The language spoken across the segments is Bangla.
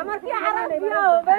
আমার কি আর বিয়ে হবে?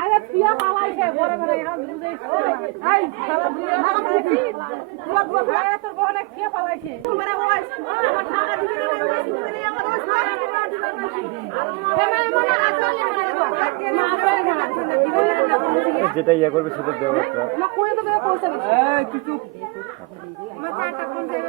আরে পিয়া পালাইছে বড় বড় এখন বুঝে এই বুঝে পালাইছে পুরো পুরো তোর বহনে কে পালাইছে তোমরা ওই আমার টাকা দিবে না ওই দিবে না আমার ওই টাকা দিবে না মনে আসলে মারবে না দিবে না যেটা ইয়ে করবে সেটা দেওয়া একটা এই কিছু আমার চারটা কোন দেবে